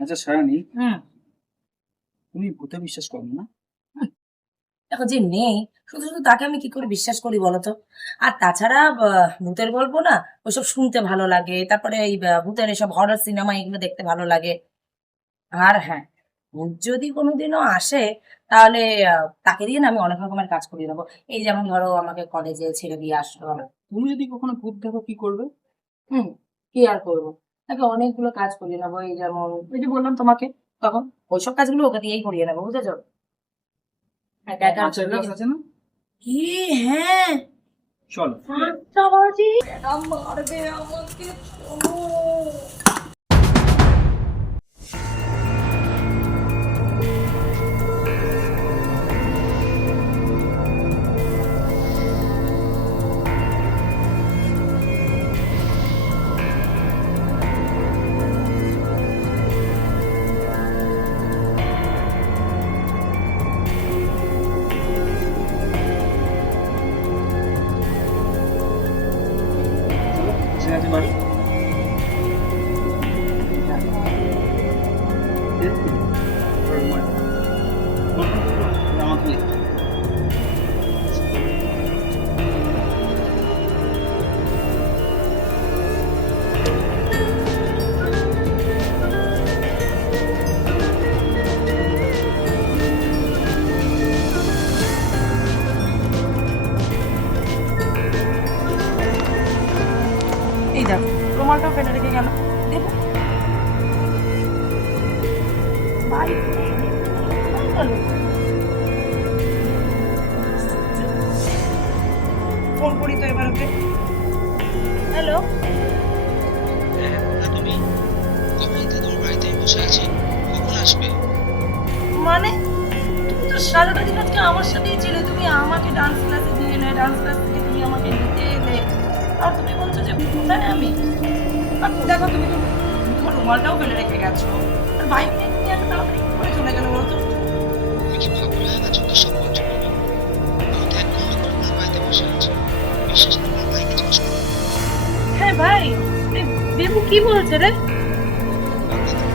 আচ্ছা সায়নী, হুম। তুমি ভূতে বিশ্বাস করো না? দেখো যে নেই, শুধু শুধু তাকে আমি কি করে বিশ্বাস করি বলো তো? আর তাছাড়া ভূতের গল্প না, ওইসব শুনতে ভালো লাগে। তারপরে এই ভূতের এসব হরর সিনেমা এগুলো দেখতে ভালো লাগে। আর হ্যাঁ, ভূত যদি কোনোদিনও আসে, তাহলে তাকে দিয়ে না আমি অনেক রকমের কাজ করিয়ে দেবো। এই যেমন ধরো আমাকে কলেজে ছেড়ে দিয়ে আসলো। তুমি যদি কখনো ভূত দেখো কি করবে? হুম, কি আর করবো? তাকে অনেকগুলো কাজ করিয়ে নেবো। এই যেমন ওই যে বললাম তোমাকে, তখন ওইসব কাজগুলো ওকে দিয়েই করিয়ে নেবো, বুঝেছো? একা একা নাচের করলে ক্লাস কি- আছে না? কি? হ্যাঁ, চলো। 5টা বাজে। ম্যাডাম মারবে আমাকে, চলো। চলো, সিনেমাতে বাড়ি। আমাকে এই দেখো, রুমালটাও ফেলে রেখে গেল। দেবো? ভাই, চলো। ফোন করি তো এবার ওকে। হ্যালো। না তুমি কখন থেকে তোমার বাড়িতেই বসে আছি, কখন আসবে? মানে তুমি তো সারাটা দিন আজকে আমার সাথেই ছিলে। তুমি আমাকে ডান্স ক্লাসে দিয়ে এলে, ডান্স ক্লাস থেকে তুমি আমাকে নিতে এলে, আর তুমি বলছো যে কোথায় আমি? আর দেখো, তুমি তোমার রুমালটাও ফেলে রেখে গেছো। আর বাইক নিয়ে তুমি এত তাড়াতাড়ি করে চলে গেলে বলো তো? তুমি কি পাগল হয়ে গেছো? কি সব বলছো বলো? আমি তো 1 ঘন্টা ধরে তোমার বাড়িতে বসে আছি, বিশ্বাস না তোমার ভাইকে জিজ্ঞেস করো। হ্যাঁ ভাই, এই বেবু কি বলছে রে? বাদ দাও,